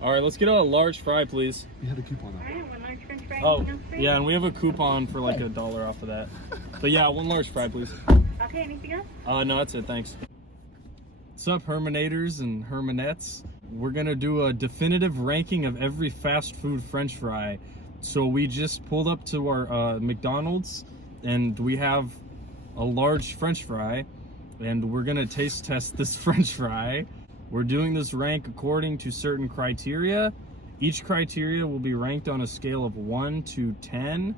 All right, let's get a large fry, please. You had a coupon on. Alright, one large french fry. Oh, anything else for you? yeah, and we have a coupon for like $1 off of that. But yeah, one large fry, please. Okay, anything else? No, that's it, thanks. What's up, Herminators and Herminettes? We're gonna do a definitive ranking of every fast food French fry. So we just pulled up to our McDonald's, and we have a large French fry, and we're gonna taste test this French fry. We're doing this rank according to certain criteria. Each criteria will be ranked on a scale of 1 to 10,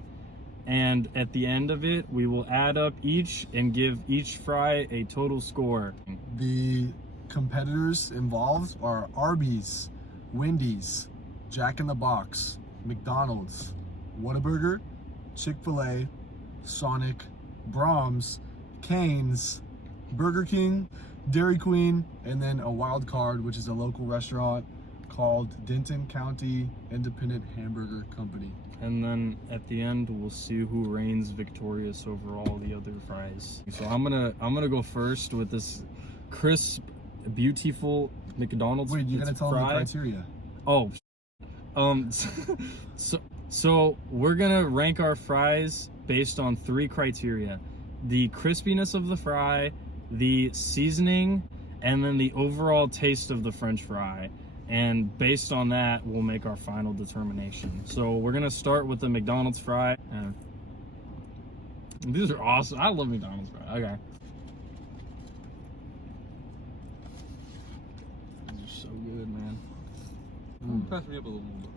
and at the end of it, we will add up each and give each fry a total score. The competitors involved are Arby's, Wendy's, Jack in the Box, McDonald's, Whataburger, Chick-fil-A, Sonic, Brahms, Cane's, Burger King, Dairy Queen, and then a wild card, which is a local restaurant called Denton County Independent Hamburger Company. And then at the end, we'll see who reigns victorious over all the other fries. So I'm gonna go first with this crisp, beautiful McDonald's. Wait, you're gonna tell them the fry. criteria? Oh, so we're gonna rank our fries based on 3 criteria: the crispiness of the fry, the seasoning, and then the overall taste of the French fry. And based on that, we'll make our final determination. So we're gonna start with the McDonald's fry. These are awesome. I love McDonald's fry. Okay. These are so good, man. Pass me up a little more.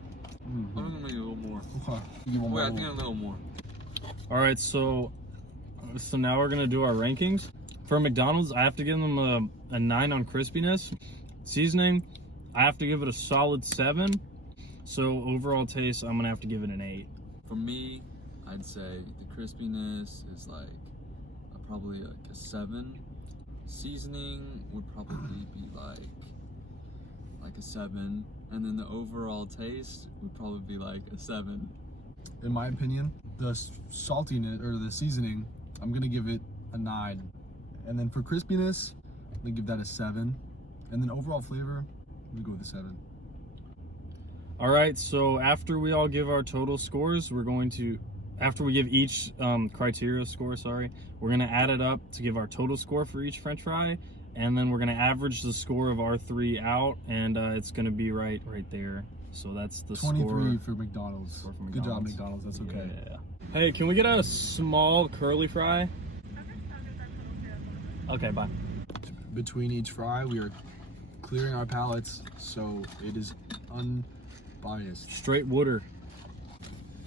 I'm gonna make it a little more. Okay. You want Wait, I more? think a little more. All right, so now we're gonna do our rankings. For McDonald's, I have to give them a 9 on crispiness. Seasoning, I have to give it a solid 7. So overall taste, I'm gonna have to give it an 8. For me, I'd say the crispiness is probably like a 7. Seasoning would probably be like a 7, and then the overall taste would probably be like a 7. In my opinion, the saltiness or the seasoning, I'm gonna give it a 9. And then for crispiness, I'm gonna give that a 7. And then overall flavor, I'm gonna go with a 7. All right, so after we all give our total scores, after we give each criteria score, we're gonna add it up to give our total score for each French fry, and then we're gonna average the score of our 3 out, and it's gonna be right there. So that's the 23 score. for McDonald's. For Good job, McDonald's. That's okay. Yeah. Hey, can we get a small curly fry? Okay, bye. Between each fry, we are clearing our palates, so it is unbiased. Straight water.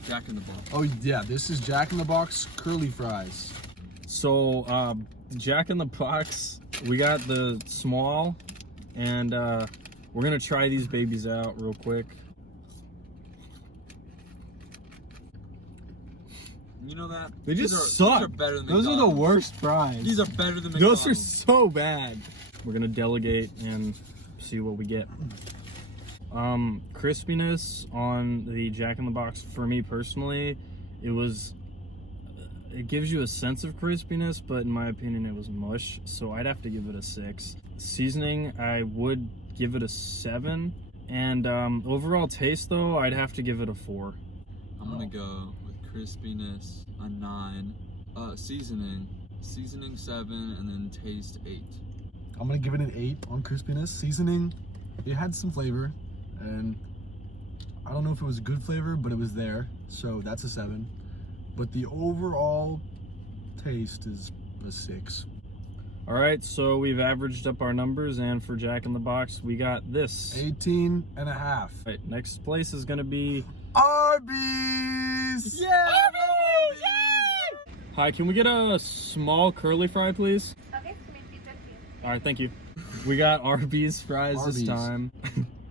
Jack in the Box. Oh yeah, this is Jack in the Box curly fries. So Jack in the Box, we got the small, and we're gonna try these babies out real quick. You know that? They just These suck. are better than Those are the McDonald's. worst fries. These are better than McDonald's. Those are so bad. We're gonna delegate and see what we get. Crispiness on the Jack in the Box, for me personally, it gives you a sense of crispiness, but in my opinion it was mush, so I'd have to give it a 6. Seasoning, I would give it a 7, and overall taste though, I'd have to give it a 4. I'm gonna go with crispiness a 9. Seasoning 7, and then taste 8. I'm gonna give it an 8 on crispiness. Seasoning, it had some flavor, and I don't know if it was good flavor, but it was there, so that's a 7. But the overall taste is a 6. All right, so we've averaged up our numbers, and for Jack in the Box, we got this. 18 and a half. All right, next place is gonna be Arby's! Yeah! Arby's! Yay! Hi, can we get a small curly fry, please? Okay, maybe 50. All right, thank you. We got Arby's fries this Arby's. time.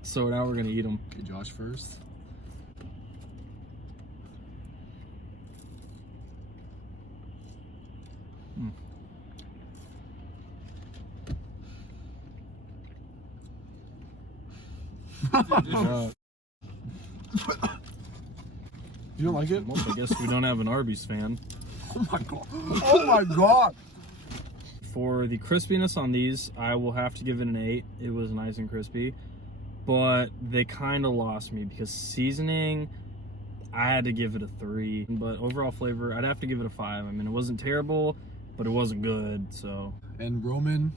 So now we're gonna eat them. Okay, Josh first. You don't like it? Well, I guess we don't have an Arby's fan. Oh my god. Oh my god. For the crispiness on these, I will have to give it an 8. It was nice and crispy. but they kind of lost me because seasoning, I had to give it a 3. But overall flavor, I'd have to give it a 5. I mean, it wasn't terrible, but it wasn't good. So And Roman,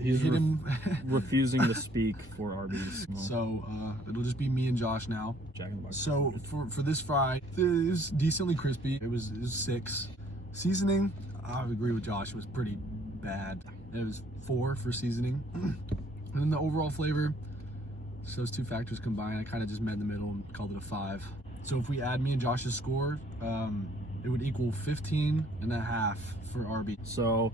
he's hit him. refusing to speak for Arby's. Well, So it'll just be me and Josh now. Jack in the Box. So for this fry, it was decently crispy. It was 6. Seasoning, I would agree with Josh. It was pretty bad. It was 4 for seasoning. And then the overall flavor, so those two factors combined, I kind of just met in the middle and called it a 5. So if we add me and Josh's score, it would equal 15.5 for Arby's. So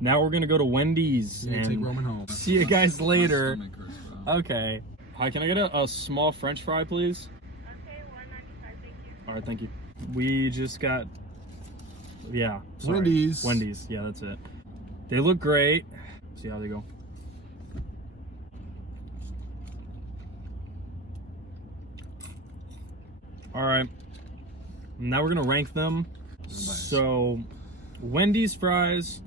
now we're gonna go to Wendy's We're gonna take and Roman home. see you guys later. My stomach hurts, bro. Okay. Hi, can I get a small French fry, please? Okay, 195, thank you. All right, thank you. We just got, yeah. Sorry. Wendy's. Wendy's, yeah, that's it. They look great. See how they go. All right. Now we're gonna rank them. So, Wendy's fries,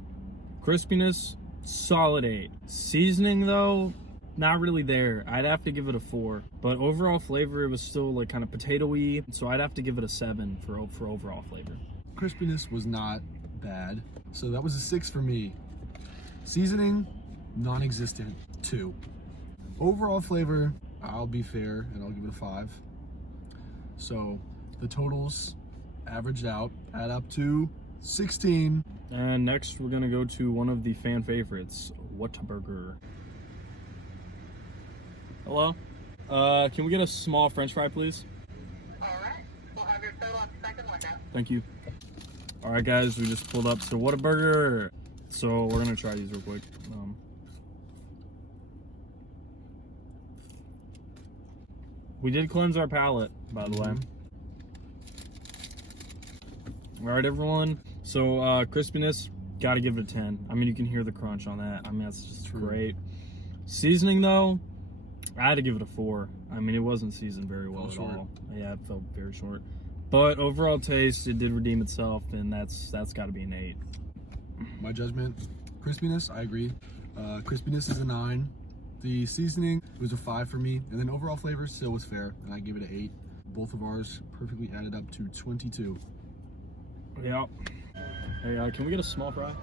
crispiness, solid 8. Seasoning though, not really there. I'd have to give it a 4. But overall flavor, it was still like kind of potato-y. So I'd have to give it a 7 for overall flavor. Crispiness was not bad. So that was a 6 for me. Seasoning, non-existent, 2. Overall flavor, I'll be fair and I'll give it a 5. So the totals averaged out, add up to 16. And next, we're gonna go to one of the fan favorites, Whataburger. Hello? Can we get a small French fry, please? Alright, we'll have your total on second window. Thank you. All right, guys, we just pulled up to Whataburger. So we're gonna try these real quick. We did cleanse our palate, by the way. All right, everyone. So crispiness, gotta give it a 10. I mean, you can hear the crunch on that. I mean, that's just True. great. Seasoning, though, I had to give it a 4. I mean, it wasn't seasoned very well Fell at short. all. Yeah, it felt very short. But overall taste, it did redeem itself, and that's got to be an 8. My judgment, crispiness, I agree. Crispiness is a 9. The seasoning was a 5 for me. And then overall flavor still was fair, and I give it an 8. Both of ours perfectly added up to 22. Yeah. Hey, can we get a small fry?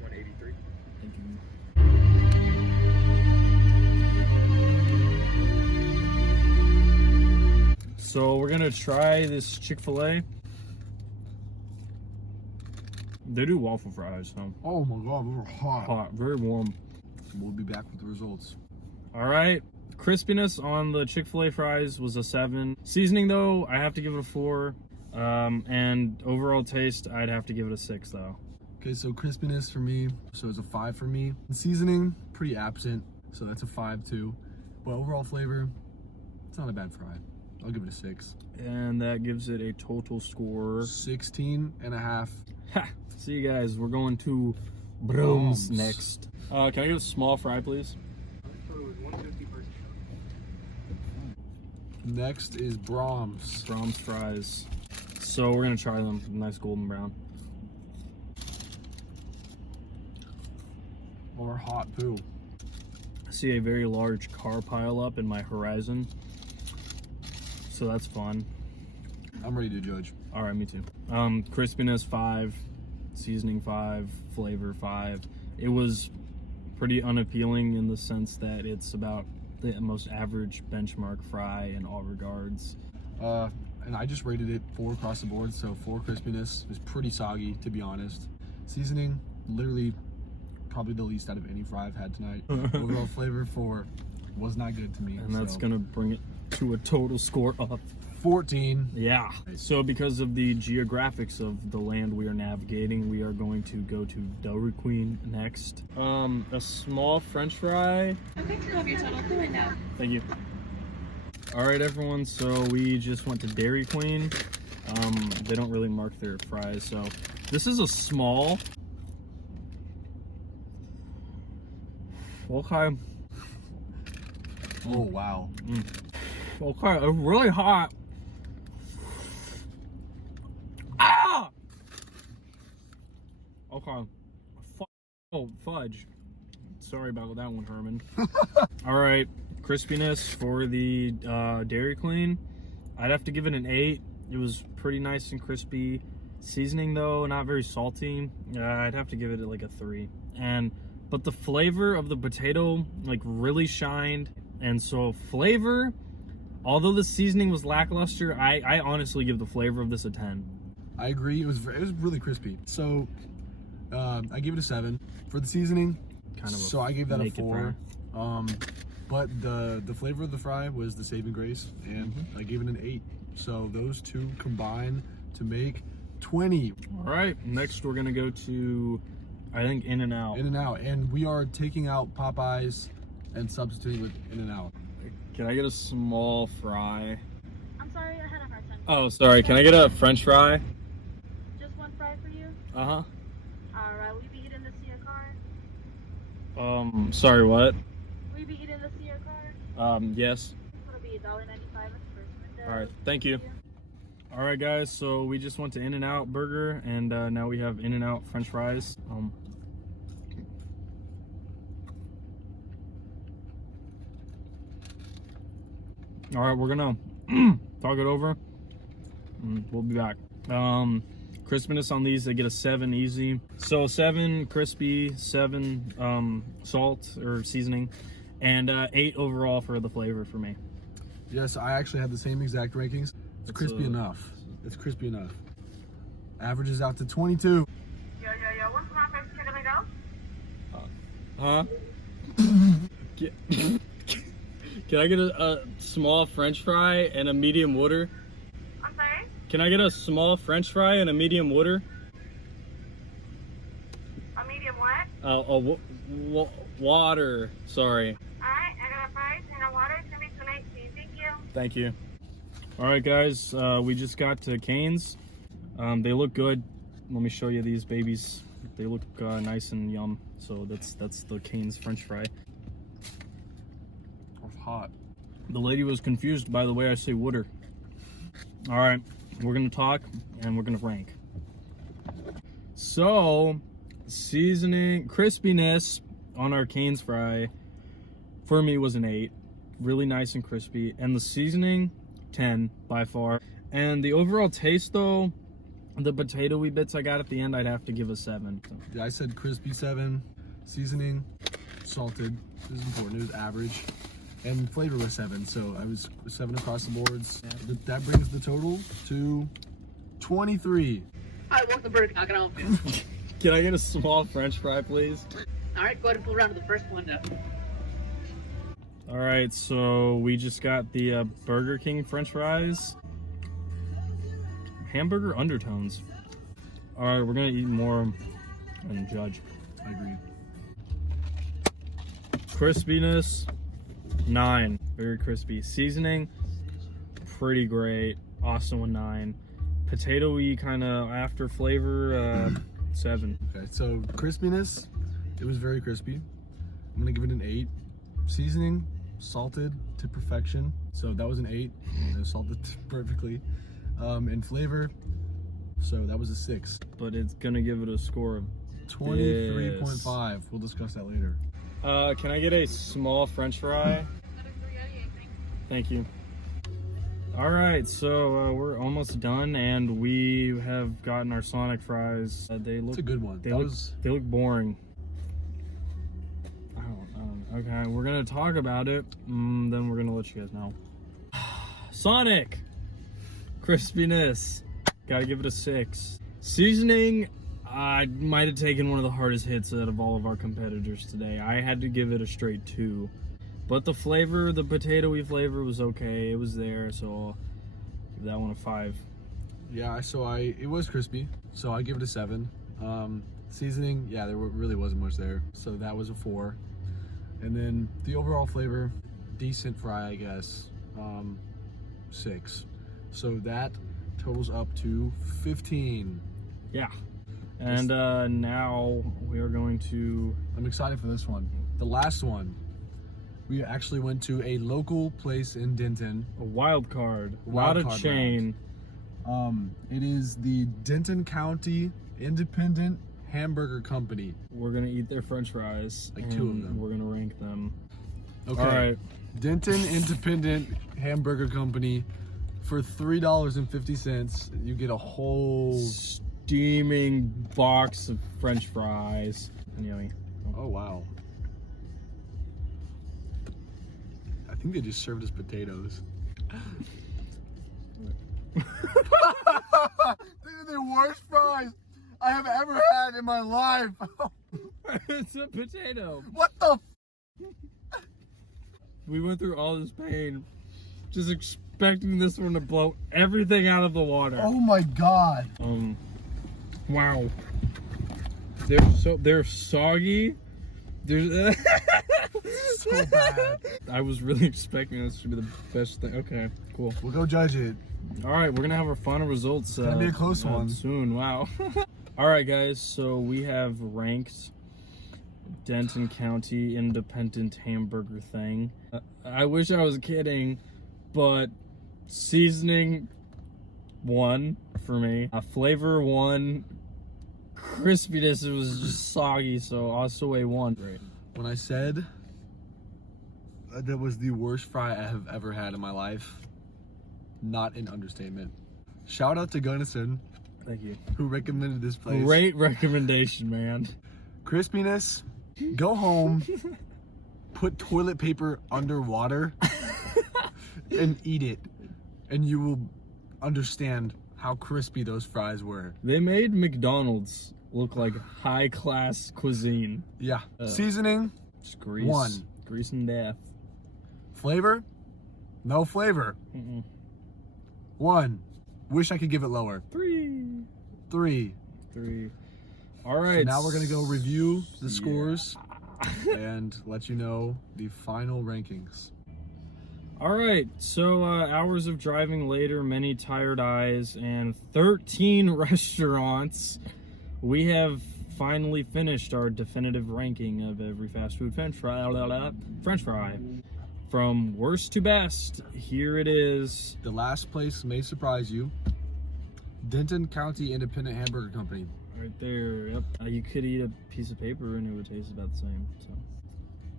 183. Thank you. So we're gonna try this Chick-fil-A. They do waffle fries, so Oh my god, those are hot. hot, very warm. We'll be back with the results. All right, crispiness on the Chick-fil-A fries was a 7. Seasoning though, I have to give it a 4. And overall taste, I'd have to give it a 6 though. Okay, so crispiness for me, so it's a 5 for me. And seasoning, pretty absent, so that's a 5 too. But overall flavor, it's not a bad fry. I'll give it a 6. And that gives it a total score. 16.5. Ha! See you guys. We're going to Brooms Brooms. next. Can I get a small fry, please? Food, 150 per shot. Next is Brahms. Brahms fries. So we're gonna try them. Nice golden brown. Or hot too. I see a very large car pile up in my horizon. So that's fun. I'm ready to judge. All right, me too. Crispiness 5, seasoning 5, flavor 5. It was pretty unappealing in the sense that it's about the most average benchmark fry in all regards. And I just rated it 4 across the board, so 4 crispiness. It was pretty soggy, to be honest. Seasoning, literally probably the least out of any fry I've had tonight. Overall flavor 4 was not good to me. And that's so gonna bring it to a total score of 14. yeah. So because of the geographics of the land we are navigating, we are going to go to Dairy Queen next. A small French fry. Okay, you'll have your total at the window. Thank you. All right, everyone. So we just went to Dairy Queen. They don't really mark their fries, so this is a small. Okay. Oh, wow. Okay, it's really hot. Ah! Okay. Oh, fudge. Sorry about that one, Herman. All right. crispiness for the Dairy Queen, I'd have to give it an 8. It was pretty nice and crispy. Seasoning though, not very salty. I'd have to give it like a 3. But the flavor of the potato like really shined, and so flavor, although the seasoning was lackluster, I honestly give the flavor of this a 10. I agree. It was really crispy. So I give it a 7 for the seasoning. Kind of. So I gave that a naked 4. But the flavor of the fry was the saving grace, and I gave it an 8. So those two combine to make 20. All right, next we're gonna go to, I think, In-N-Out. In-N-Out, and we are taking out Popeyes and substituting with In-N-Out. Can I get a small fry? I'm sorry, I had a hard time. Oh, sorry. Can I get a French fry? Just one fry for you? Uh Alright, will you be eating this in your car? huh. Sorry, what? Will you be eating this in your car? Yes. It'll be $1.95 at the first window. All right, thank you. All right, guys. So we just went to In-N-Out Burger, and now we have In-N-Out French fries. All right, we're gonna talk it over. We'll be back. Crispiness on these, they get a 7 easy. So 7 crispy, 7 salt or seasoning, and 8 overall for the flavor for me. Yes, I actually had the same exact rankings. It's crispy enough. It's crispy enough. Averages out to 22. Yo, what's my first chicken to go? Huh? Can I get a small French fry and a medium water? I'm sorry? Can I get a small French fry and a medium water? A medium what? Water. Sorry. Alright, I got a fries and a water. It's gonna be $2.19. Thank you. Thank you. All right, guys. We just got to Cane's. They look good. Let me show you these babies. They look nice and yum. So that's the Cane's French fry. It's hot. The lady was confused by the way I say water. All right, we're gonna talk and we're gonna rank. So, seasoning, crispiness on our Cane's fry for me was an 8. Really nice and crispy, and the seasoning 10 by far. And the overall taste though, the potatoey bits I got at the end, I'd have to give a 7. Yeah, I said crispy 7, seasoning, salted. This is important. It was average, and flavor was 7. So I was 7 across the boards. That brings the total to 23. Hi, welcome to Burger King. How can I help you? Can I get a small French fry, please? All right, go ahead and pull around to the first window. All right, so we just got the Burger King French fries. Hamburger undertones. All right, we're gonna eat more and judge. I agree. Crispiness, 9, very crispy. Seasoning, pretty great, also a 9. Potatoey kind of after flavor, 7. Okay, so crispiness, it was very crispy. I'm gonna give it an 8. Seasoning, salted to perfection. So that was an 8. It was salted perfectly. And flavor, so that was a 6. But it's gonna give it a score of 23.5. We'll discuss that later. Can I get a small French fry? Thank you. All right, so we're almost done, and we have gotten our Sonic fries. They look It's a good one. They look boring. I don't know. Okay, we're gonna talk about it. Then we're gonna let you guys know. Sonic, crispiness, gotta give it a 6. Seasoning, I might have taken one of the hardest hits out of all of our competitors today. I had to give it a straight 2. But the flavor, the potatoey flavor was okay. It was there, so I'll give that one a 5. Yeah, it was crispy, so I give it a 7. Seasoning, yeah, really wasn't much there, so that was a 4. And then the overall flavor, decent fry, I guess, 6. So that totals up to 15. Yeah. And now we are going to... I'm excited for this one. The last one, we actually went to a local place in Denton. a wild card. Wild Not a card chain. It is the Denton County Independent Hamburger Company. We're going to eat their French fries. Like 2 of and them. We're going to rank them. Okay. All right. Denton Independent Hamburger Company. For $3.50, you get a whole. Steaming box of French fries. Yummy. Oh wow. I think they just served us potatoes. These are the worst fries I have ever had in my life. It's a potato. What the? We went through all this pain, just expecting this one to blow everything out of the water. Oh my god. Wow. They're soggy. They're So bad. I was really expecting this to be the best thing. Okay, cool. We'll go judge it. All right, we're gonna have our final results. Gonna be a close one soon. Wow. All right, guys. So we have ranked Denton County Independent Hamburger thing. I wish I was kidding, but seasoning 1 for me. Flavor 1. Crispiness, it was just soggy, so also a 1. Great. When I said that was the worst fry I have ever had in my life, not an understatement. Shout out to Gunnison, Thank you. who recommended this place. Great recommendation, man. Crispiness, go home, put toilet paper under water, and eat it. And you will understand how crispy those fries were. They made McDonald's look like high-class cuisine. Yeah. Seasoning, Just grease. 1. Grease and death. Flavor, no flavor. Mm-mm. 1. Wish I could give it lower. 3. 3. All right. So now we're gonna go review the scores and let you know the final rankings. All right. So hours of driving later, many tired eyes, and 13 restaurants. We have finally finished our definitive ranking of every fast food French fry. From worst to best, here it is. The last place may surprise you. Denton County Independent Hamburger Company. Right there. Yep. You could eat a piece of paper and it would taste about the same. So.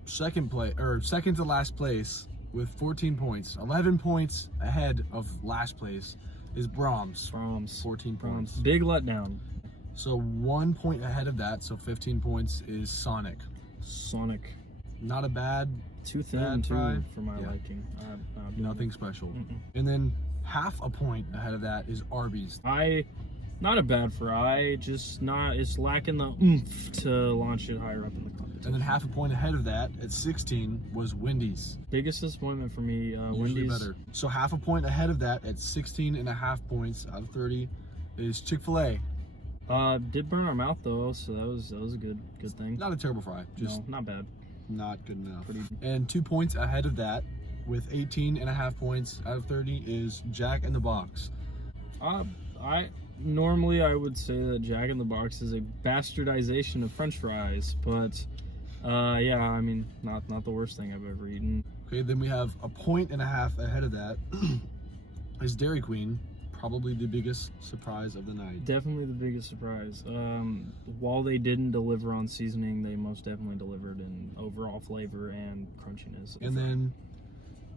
Second to last place with 14 points. 11 points ahead of last place is Brahms. 14 points. Big letdown. So 1 point ahead of that, so 15 points, is Sonic. Not a bad, Too thin Bad too fry? for my Yeah. liking. nothing special. Mm-mm. And then half a point ahead of that is Arby's. Not a bad fry, just not. It's lacking the oomph to launch it higher up in the competition. And then half a point ahead of that at 16 was Wendy's. Biggest disappointment for me, Usually Wendy's. better. So half a point ahead of that at 16.5 points out of 30 is Chick-fil-A. Did burn our mouth though, so that was a good thing. Not a terrible fry, just No, not bad. not good enough. Pretty. And 2 points ahead of that with 18.5 points out of 30 is Jack in the Box. Normally I would say that Jack in the Box is a bastardization of French fries, but yeah, I mean, not the worst thing I've ever eaten. Okay, then we have a point and a half ahead of that is Dairy Queen, probably the biggest surprise of the night. Definitely the biggest surprise. While they didn't deliver on seasoning, they most definitely delivered in overall flavor and crunchiness. And then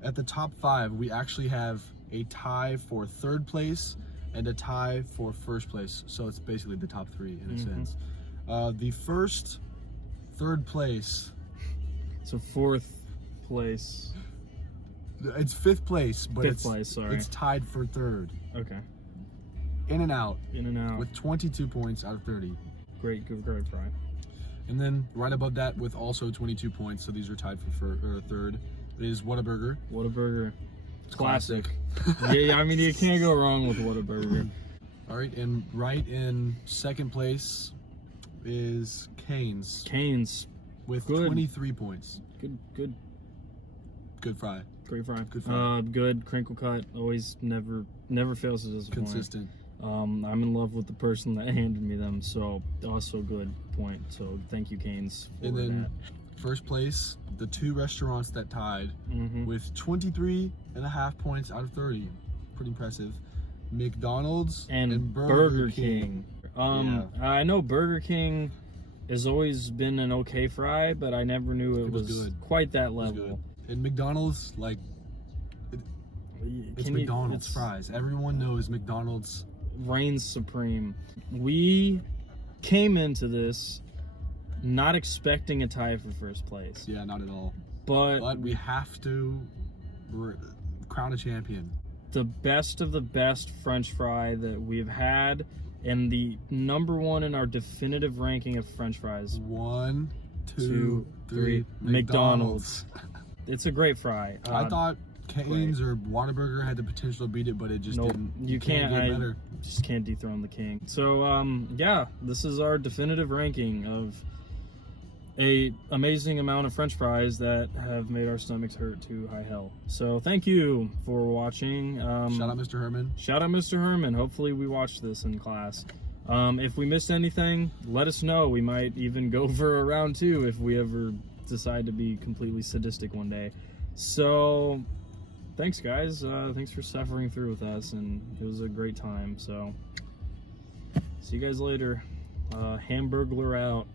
at the top 5, we actually have a tie for 3rd place and a tie for 1st place. So it's basically the top 3 in a sense. The first 3rd place. So 4th place. It's 5th place, but 5th place, sorry. it's tied for 3rd. Okay. In-N-Out In-N-Out. with 22 points out of 30. Great fry. And then right above that with also 22 points, so these are tied for 3rd, is Whataburger. Whataburger. Classic. Yeah, I mean, you can't go wrong with Whataburger. All right, and right in 2nd place is Cane's Cane's. with Good. 23 points. Good Fry. great fry. Good fry. Good crinkle cut. Always never fails to disappoint. Consistent. I'm in love with the person that handed me them, so also good point. So thank you, Cane's, for And then that. 1st place, the 2 restaurants that tied with 23.5 points out of 30. Pretty impressive. McDonald's and Burger King. Yeah. I know Burger King has always been an okay fry, but I never knew it was was good. quite that It was level. good. And McDonald's, like, it's McDonald's fries. Everyone knows McDonald's reigns supreme. We came into this not expecting a tie for first place. Yeah, not at all. But we have to crown a champion. The best of the best French fry that we've had, and the number one in our definitive ranking of French fries. 1, 2, 3. McDonald's. It's a great fry. I thought Cane's or Whataburger had the potential to beat it, but it just didn't. You can't. Get better. Just can't dethrone the king. So yeah, this is our definitive ranking of a amazing amount of French fries that have made our stomachs hurt to high hell. So thank you for watching. Shout out Mr. Herman. Shout out Mr. Herman. Hopefully we watched this in class. If we missed anything, let us know. We might even go for a round 2 if we ever decide to be completely sadistic one day. So thanks guys. Thanks for suffering through with us, and it was a great time. So see you guys later. Hamburglar out.